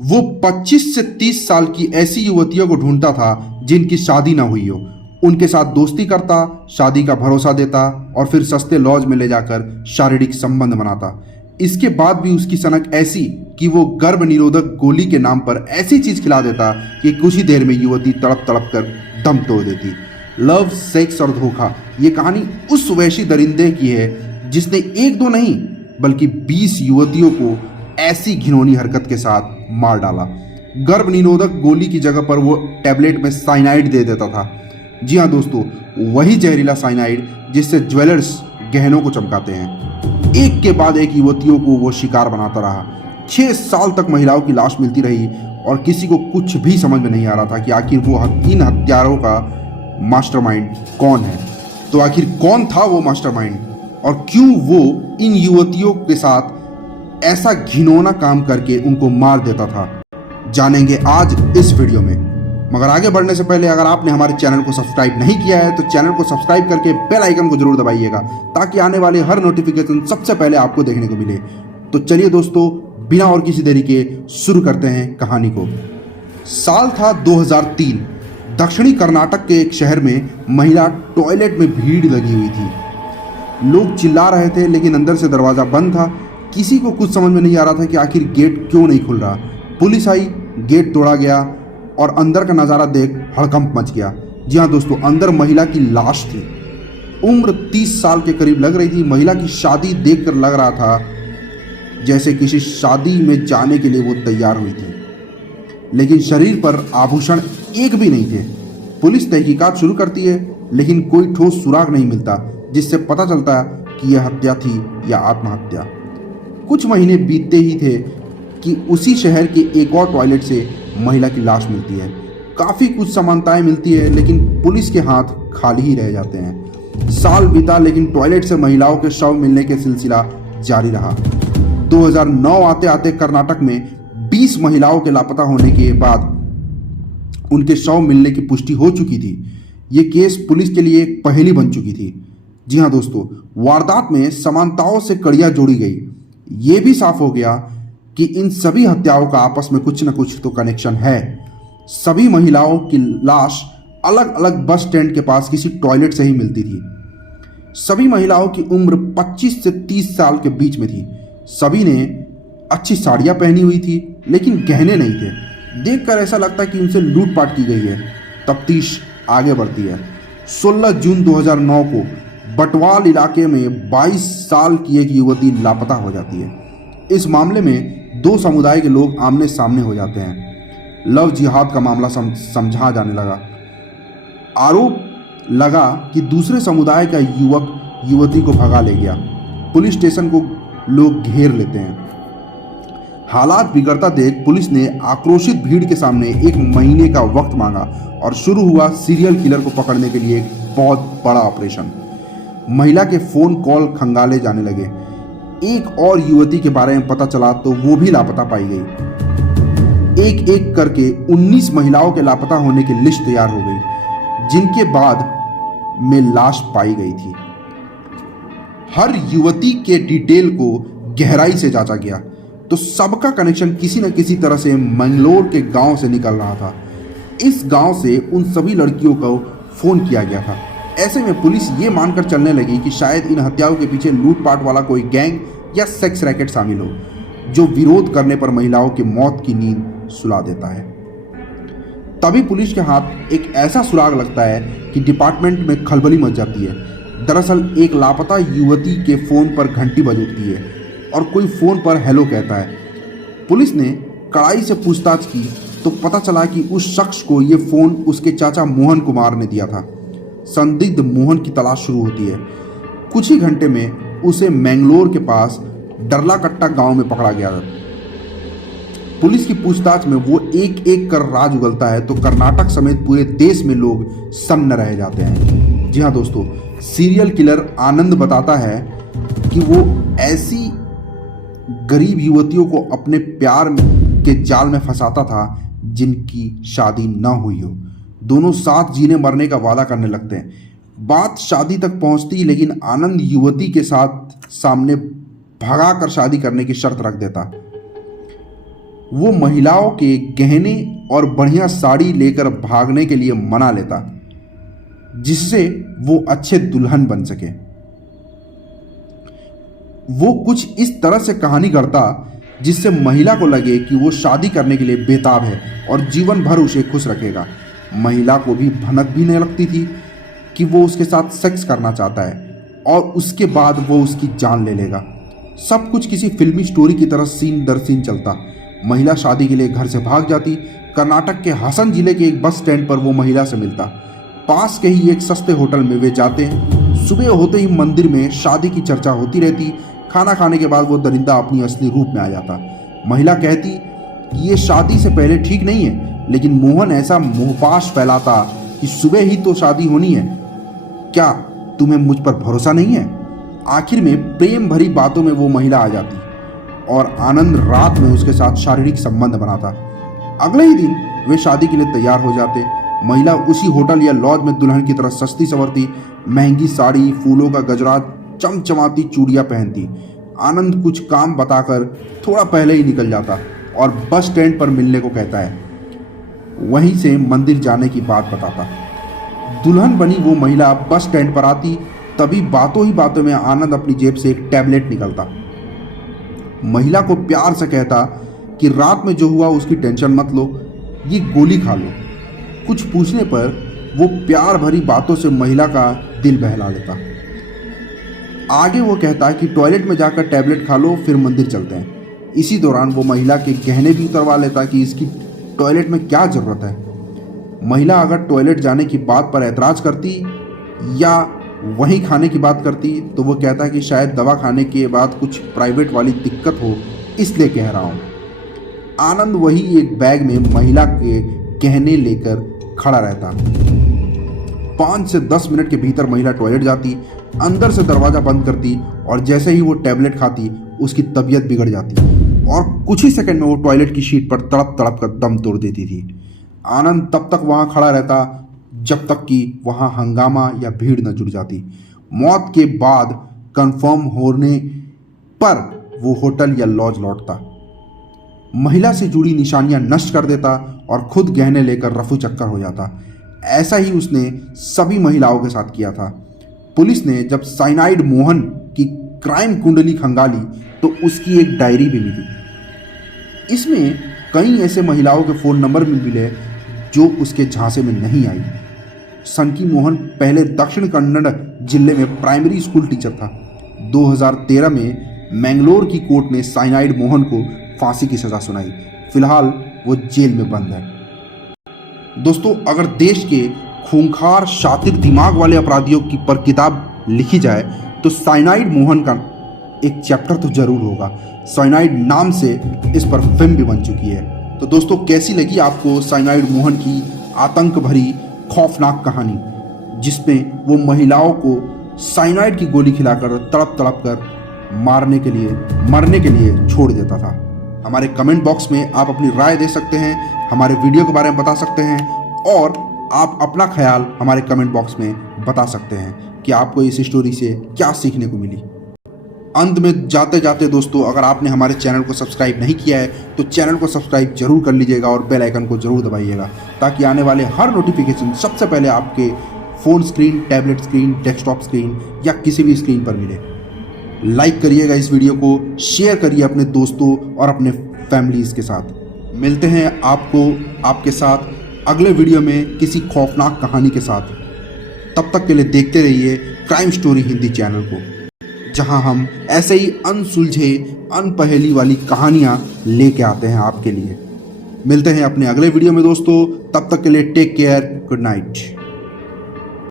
वो 25 से 30 साल की ऐसी युवतियों को ढूंढता था जिनकी शादी ना हुई हो। उनके साथ दोस्ती करता, शादी का भरोसा देता और फिर सस्ते लॉज में ले जाकर शारीरिक संबंध बनाता। इसके बाद भी उसकी सनक ऐसी कि वो गर्भ निरोधक गोली के नाम पर ऐसी चीज खिला देता कि कुछ ही देर में युवती तड़प तड़प कर दम तोड़ देती। लव, सेक्स और धोखा, ये कहानी उस वैशी दरिंदे की है जिसने एक दो नहीं बल्कि 20 युवतियों को ऐसी घिनौनी हरकत के साथ मार डाला। गर्भ निरोधक गोली की जगह पर वो टैबलेट में साइनाइड दे देता था। जी हाँ दोस्तों, वही जहरीला साइनाइड जिससे ज्वेलर्स गहनों को चमकाते हैं। एक के बाद एक युवतियों को वो शिकार बनाता रहा। 6 साल तक महिलाओं की लाश मिलती रही और किसी को कुछ भी समझ में नहीं आ रहा था कि आखिर वो इन हत्यारों का मास्टरमाइंड कौन है। तो आखिर कौन था वो मास्टरमाइंड और क्यों वो इन युवतियों के साथ ऐसा घिनौना काम करके उनको मार देता था, जानेंगे आज इस वीडियो में। मगर आगे बढ़ने से पहले अगर आपने हमारे चैनल को सब्सक्राइब नहीं किया है तो चैनल को सब्सक्राइब करके बेल आइकन को जरूर दबाइएगा ताकि आने वाले हर नोटिफिकेशन सबसे पहले आपको देखने को मिले। तो चलिए दोस्तों, बिना और किसी देरी के शुरू करते हैं कहानी को। साल था 2003। दक्षिणी कर्नाटक के एक शहर में महिला टॉयलेट में भीड़ लगी हुई थी। लोग चिल्ला रहे थे लेकिन अंदर से दरवाज़ा बंद था। किसी को कुछ समझ में नहीं आ रहा था कि आखिर गेट क्यों नहीं खुल रहा। पुलिस आई, गेट तोड़ा गया और अंदर का नज़ारा देख हड़कंप मच गया। जी हाँ दोस्तों, अंदर महिला की लाश थी। उम्र 30 साल के करीब लग रही थी। महिला की शादी देखकर लग रहा था जैसे किसी शादी में जाने के लिए वो तैयार हुई थी, लेकिन शरीर पर आभूषण एक भी नहीं थे। पुलिस तहकीकात शुरू करती है लेकिन कोई ठोस सुराग नहीं मिलता जिससे पता चलता कि यह हत्या थी या आत्महत्या। कुछ महीने बीतते ही थे कि उसी शहर के एक और टॉयलेट से महिला की लाश मिलती है। काफ़ी कुछ समानताएं मिलती है लेकिन पुलिस के हाथ खाली ही रह जाते हैं। साल बीता लेकिन टॉयलेट से महिलाओं के शव मिलने का सिलसिला जारी रहा। 2009 आते आते कर्नाटक में 20 महिलाओं के लापता होने के बाद उनके शव मिलने की पुष्टि हो चुकी थी। ये केस पुलिस के लिए एक पहेली बन चुकी थी। जी हाँ दोस्तों, वारदात में समानताओं से कड़ियाँ जोड़ी गई। ये भी साफ हो गया कि इन सभी हत्याओं का आपस में कुछ न कुछ तो कनेक्शन है। सभी महिलाओं की लाश अलग अलग बस स्टैंड के पास किसी टॉयलेट से ही मिलती थी। सभी महिलाओं की उम्र 25 से 30 साल के बीच में थी। सभी ने अच्छी साड़ियाँ पहनी हुई थी लेकिन गहने नहीं थे। देखकर ऐसा लगता कि उनसे लूटपाट की गई है। तफ्तीश आगे बढ़ती है। 16 जून 2009 को बटवाल इलाके में 22 साल की एक युवती लापता हो जाती है। इस मामले में दो समुदाय के लोग आमने सामने हो जाते हैं। लव जिहाद का मामला समझा जाने लगा। आरोप लगा कि दूसरे समुदाय का युवक युवती को भगा ले गया। पुलिस स्टेशन को लोग घेर लेते हैं। हालात बिगड़ता देख पुलिस ने आक्रोशित भीड़ के सामने 1 महीने का वक्त मांगा और शुरू हुआ सीरियल किलर को पकड़ने के लिए एक बहुत बड़ा ऑपरेशन। महिला के फोन कॉल खंगाले जाने लगे। एक और युवती के बारे में पता चला तो वो भी लापता पाई गई। एक एक करके 19 महिलाओं के लापता होने की लिस्ट तैयार हो गई जिनके बाद में लाश पाई गई थी। हर युवती के डिटेल को गहराई से जांचा गया तो सबका कनेक्शन किसी न किसी तरह से मंगलोर के गांव से निकल रहा था। इस गांव से उन सभी लड़कियों को फोन किया गया था। ऐसे में पुलिस ये मानकर चलने लगी कि शायद इन हत्याओं के पीछे लूटपाट वाला कोई गैंग या सेक्स रैकेट शामिल हो जो विरोध करने पर महिलाओं की मौत की नींद सुला देता है। तभी पुलिस के हाथ एक ऐसा सुराग लगता है कि डिपार्टमेंट में खलबली मच जाती है। दरअसल एक लापता युवती के फोन पर घंटी बज उठती है और कोई फोन पर हेलो कहता है। पुलिस ने कड़ाई से पूछताछ की तो पता चला कि उस शख्स को ये फोन उसके चाचा मोहन कुमार ने दिया था। संदिग्ध मोहन की तलाश शुरू होती है। कुछ ही घंटे में उसे मैंगलोर के पास डरलाकट्टा गांव में पकड़ा गया। पुलिस की पूछताछ में वो एक एक कर राज उगलता है तो कर्नाटक समेत पूरे देश में लोग सन्न रह जाते हैं। जी हाँ दोस्तों, सीरियल किलर आनंद बताता है कि वो ऐसी गरीब युवतियों को अपने प्यार के जाल में फंसाता था जिनकी शादी न हुई हो। दोनों साथ जीने मरने का वादा करने लगते हैं। बात शादी तक पहुंचती लेकिन आनंद युवती के साथ सामने भगा कर शादी करने की शर्त रख देता। वो महिलाओं के गहने और बढ़िया साड़ी लेकर भागने के लिए मना लेता, जिससे वो अच्छे दुल्हन बन सके। वो कुछ इस तरह से कहानी करता जिससे महिला को लगे कि वो शादी करने के लिए बेताब है और जीवन भर उसे खुश रखेगा। महिला को भी भनक भी नहीं लगती थी कि वो उसके साथ सेक्स करना चाहता है और उसके बाद वो उसकी जान ले लेगा। सब कुछ किसी फिल्मी स्टोरी की तरह सीन दर सीन चलता। महिला शादी के लिए घर से भाग जाती। कर्नाटक के हसन जिले के एक बस स्टैंड पर वो महिला से मिलता। पास के ही एक सस्ते होटल में वे जाते हैं। सुबह होते ही मंदिर में शादी की चर्चा होती रहती। खाना खाने के बाद वो दरिंदा अपनी असली रूप में आ जाता। महिला कहती कि ये शादी से पहले ठीक नहीं है, लेकिन मोहन ऐसा मोहपाश फैलाता कि सुबह ही तो शादी होनी है, क्या तुम्हें मुझ पर भरोसा नहीं है। आखिर में प्रेम भरी बातों में वो महिला आ जाती और आनंद रात में उसके साथ शारीरिक संबंध बनाता। अगले ही दिन वे शादी के लिए तैयार हो जाते। महिला उसी होटल या लॉज में दुल्हन की तरह सस्ती संवरती, महंगी साड़ी, फूलों का गजरा, चमचमाती चूड़ियां पहनती। आनंद कुछ काम बताकर थोड़ा पहले ही निकल जाता और बस स्टैंड पर मिलने को कहता है। वहीं से मंदिर जाने की बात बताता। दुल्हन बनी वो महिला बस स्टैंड पर आती, तभी बातों ही बातों में आनंद अपनी जेब से एक टैबलेट निकलता। महिला को प्यार से कहता कि रात में जो हुआ उसकी टेंशन मत लो, ये गोली खा लो। कुछ पूछने पर वो प्यार भरी बातों से महिला का दिल बहला लेता। आगे वो कहता है कि टॉयलेट में जाकर टैबलेट खा लो, फिर मंदिर चलते हैं। इसी दौरान वो महिला के गहने भी उतरवा लेता कि इसकी टॉयलेट में क्या ज़रूरत है। महिला अगर टॉयलेट जाने की बात पर ऐतराज़ करती या वहीं खाने की बात करती तो वो कहता है कि शायद दवा खाने के बाद कुछ प्राइवेट वाली दिक्कत हो, इसलिए कह रहा हूँ। आनंद वही एक बैग में महिला के गहने लेकर खड़ा रहता। 5 से 10 मिनट के भीतर महिला टॉयलेट जाती, अंदर से दरवाज़ा बंद करती और जैसे ही वो टैबलेट खाती उसकी तबीयत बिगड़ जाती और कुछ ही सेकंड में वो टॉयलेट की शीट पर तड़प तड़प कर दम तोड़ देती थी। आनंद तब तक वहाँ खड़ा रहता जब तक कि वहाँ हंगामा या भीड़ न जुट जाती। मौत के बाद कंफर्म होने पर वो होटल या लॉज लौटता, महिला से जुड़ी निशानियां नष्ट कर देता और खुद गहने लेकर रफू चक्कर हो जाता। ऐसा ही उसने सभी महिलाओं के साथ किया था। पुलिस ने जब साइनाइड मोहन की क्राइम कुंडली खंगाली तो उसकी एक डायरी भी मिली। इसमें कई ऐसे महिलाओं के फ़ोन नंबर भी मिले जो उसके झांसे में नहीं आई। सनकी मोहन पहले दक्षिण कन्नड़ जिले में प्राइमरी स्कूल टीचर था। 2013 में मैंगलोर की कोर्ट ने साइनाइड मोहन को फांसी की सज़ा सुनाई। फिलहाल वो जेल में बंद है। दोस्तों, अगर देश के खूंखार शातिर दिमाग वाले अपराधियों की पर किताब लिखी जाए तो साइनाइड मोहन का एक चैप्टर तो जरूर होगा। साइनाइड नाम से इस पर फिल्म भी बन चुकी है। तो दोस्तों, कैसी लगी आपको साइनाइड मोहन की आतंक भरी खौफनाक कहानी, जिसमें वो महिलाओं को साइनाइड की गोली खिलाकर तड़प तड़प कर मरने के लिए छोड़ देता था। हमारे कमेंट बॉक्स में आप अपनी राय दे सकते हैं, हमारे वीडियो के बारे में बता सकते हैं और आप अपना ख्याल हमारे कमेंट बॉक्स में बता सकते हैं कि आपको इस स्टोरी से क्या सीखने को मिली। अंत में जाते जाते दोस्तों, अगर आपने हमारे चैनल को सब्सक्राइब नहीं किया है तो चैनल को सब्सक्राइब जरूर कर लीजिएगा और बेल आइकन को जरूर दबाइएगा, ताकि आने वाले हर नोटिफिकेशन सबसे पहले आपके phone screen, tablet screen, desktop screen या किसी भी स्क्रीन पर मिले। लाइक करिएगा इस वीडियो को, शेयर करिए अपने दोस्तों और अपने फैमिलीज़ के साथ। मिलते हैं आपको आपके साथ अगले वीडियो में किसी खौफनाक कहानी के साथ। तब तक के लिए देखते रहिए क्राइम स्टोरी हिंदी चैनल को, जहां हम ऐसे ही अनसुलझे अनपहेली वाली कहानियां लेके आते हैं आपके लिए। मिलते हैं अपने अगले वीडियो में दोस्तों, तब तक के लिए टेक केयर, गुड नाइट।